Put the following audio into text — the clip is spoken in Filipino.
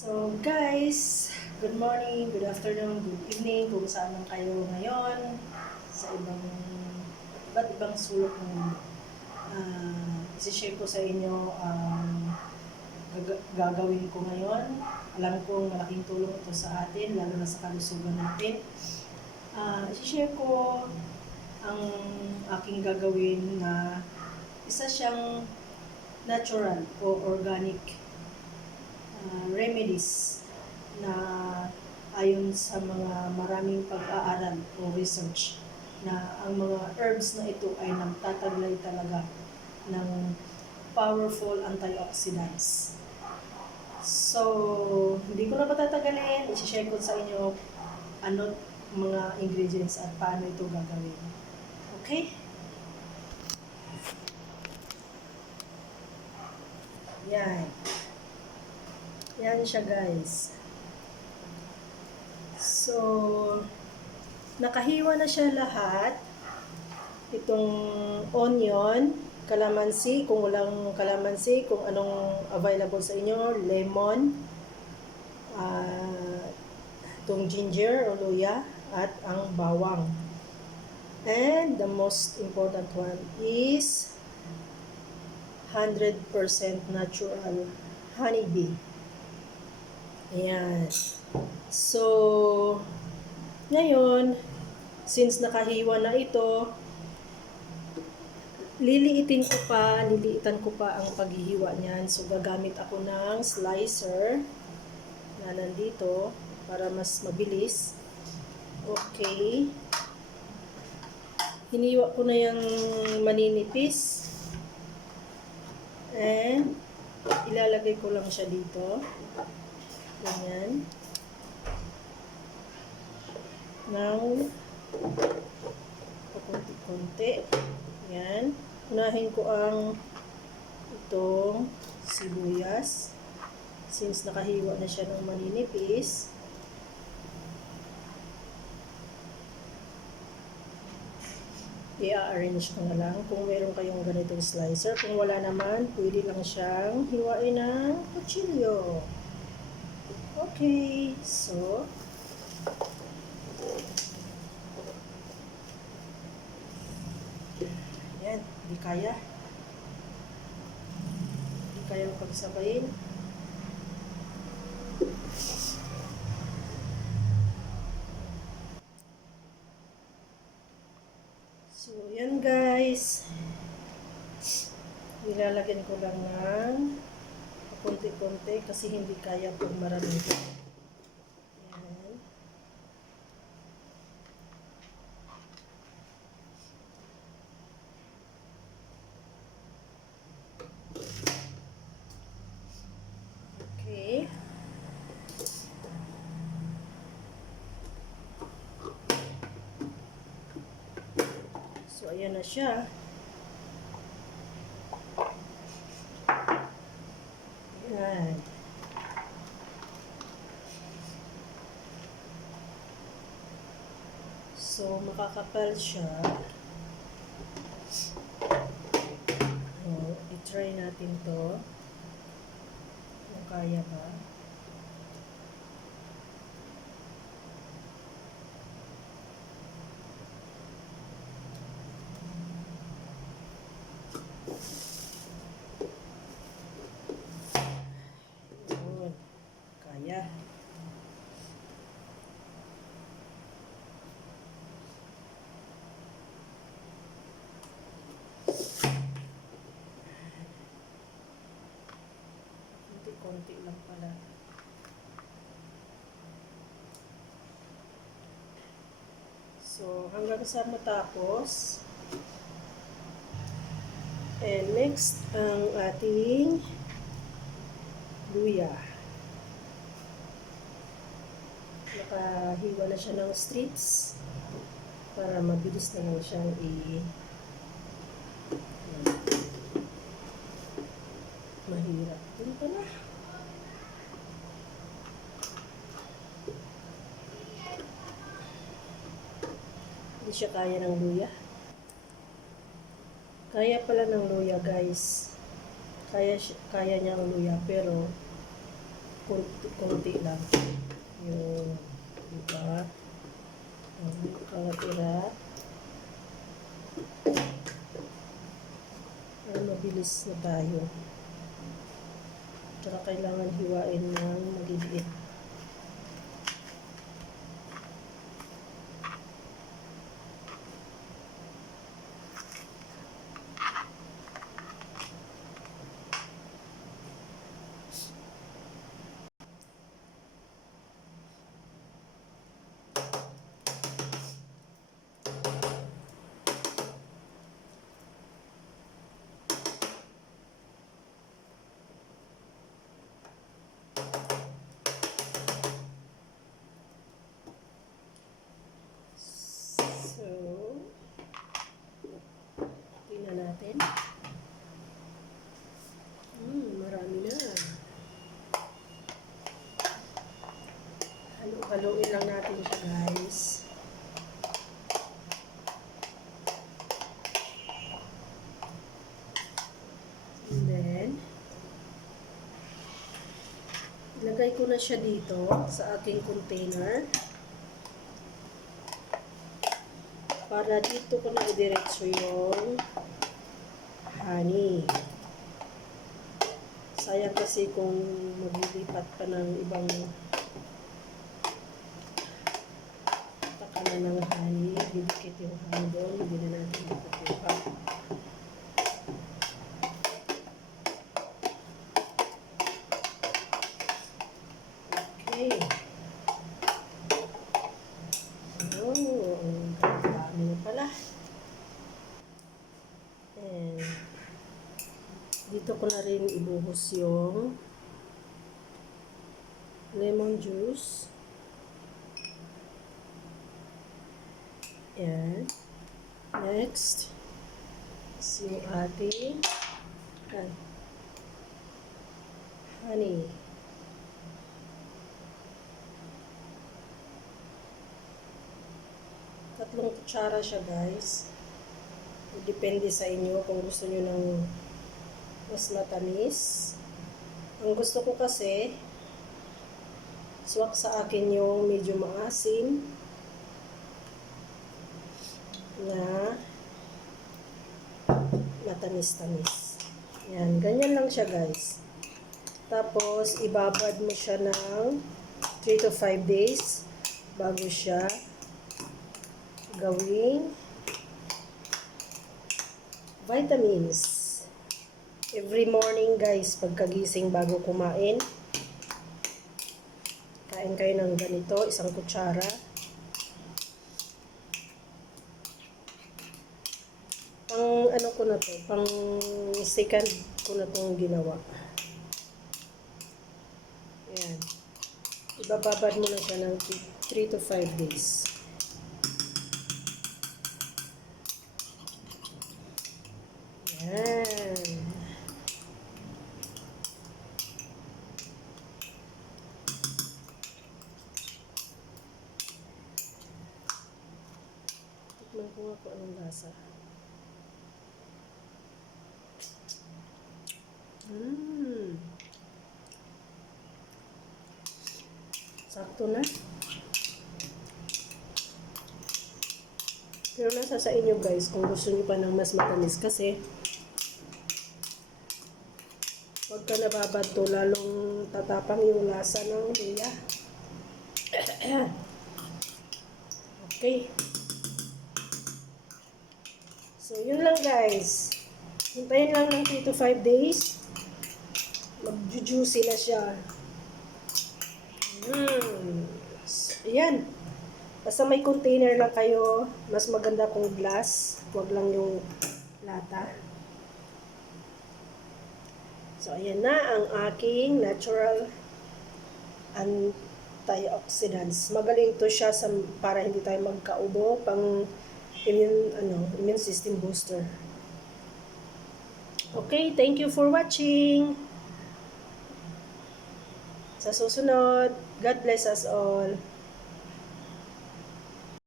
So guys, good morning, good afternoon, good evening, kung saan man kayo ngayon sa iba't ibang sulok ng mundo. Isi-share ko sa inyo ang gagawin ko ngayon. Alam kong malaking tulong ito sa atin, lalo na sa kalusugan natin. Isi-share ko ang aking gagawin na isa siyang natural o organic remedies na ayon sa mga maraming pag-aaral o research na ang mga herbs na ito ay nagtataglay talaga ng powerful antioxidants. So, hindi ko na patatagalin, i-share ko sa inyo ano mga ingredients at paano ito gagawin. Okay? Yan. Yan siya guys. So, nakahiwa na siya lahat. Itong onion, kalamansi, kung walang kalamansi, kung anong available sa inyo, lemon, itong ginger o luya, at ang bawang. And the most important one is 100% natural honeybee. Ayan. So, ngayon, since nakahiwa na ito, liliitan ko pa ang paghihiwa niyan. So, gagamit ako ng slicer na nandito para mas mabilis. Okay. Hiniwa ko na yung maninipis. And, ilalagay ko lang siya dito. Ganyan. Ng pakunti-kunti. Yan. Unahin ko ang itong sibuyas. Since nakahiwa na siya ng maninipis. I-arrange ko na lang kung meron kayong ganitong slicer. Kung wala naman, pwede lang siyang hiwain ng kutsilyo. Okay, so yan, di kaya pagsabayin. So yan guys, ilalagyan ko lang ng konti-konti kasi hindi kaya pag marami. Yan. Okay. So ayan na siya. Yan. So, makakapal siya. I-try natin to. Kung kaya ba. Yun. Kaya. Konti lang pala. So, hanggang sa matapos. And next, ang ating luya. Nakahiwa na siya ng strips para mabilis na lang siyang mahirap. Yun pala. Hindi siya kaya ng luya. Kaya pala ng luya guys. Kaya niya ang luya pero Kunti lang. Yung, diba? Nakatira. Para mabilis na tayo. Tsaka kailangan hiwain ng maliliit. So, tingnan natin. Marami na. Halo-haloin lang natin siya, guys. And then, ilagay ko na siya dito sa aking container. Para dito ko na idiretso yung honey. Sayang kasi kung maglilipat pa ng ibang takalan ng honey, didikit yung honey doon, hindi na natin ikukuha. Okay. Dito ko na rin ibuhos yung lemon juice. Yan. Next is yung ating honey. Tatlong kutsara siya, guys. Depende sa inyo kung gusto nyo ng mas matamis. Ang gusto ko kasi, swak sa akin yung medyo maasim na matamis-tamis. Yan, ganyan lang siya, guys. Tapos, ibabad mo siya ng 3 to 5 days bago siya gawing vitamins. Every morning, guys, pagkagising bago kumain, kain kayo ng ganito, isang kutsara. Pang ano ko na to, pang second ko na itong ginawa. Ayan. Ibababad mo na siya ng 3 to 5 days. Ayan. Tikman ko nga kung anong lasa. Sakto na. Pero nasa sa inyo, guys, kung gusto niyo pa ng mas matamis kasi pagka nababad to, lalong tatapang yung lasa ng luya. Okay. So, yun lang, guys. Hintayin lang ng 3 to 5 days. Mag-juicy na siya. So, ayan. Basta may container lang kayo, mas maganda kung glass. Huwag lang yung lata. So, ayan na ang aking natural antioxidants. Magaling to siya para hindi tayo magkaubo, pang immune system booster. Okay, thank you for watching. Sa susunod, God bless us all.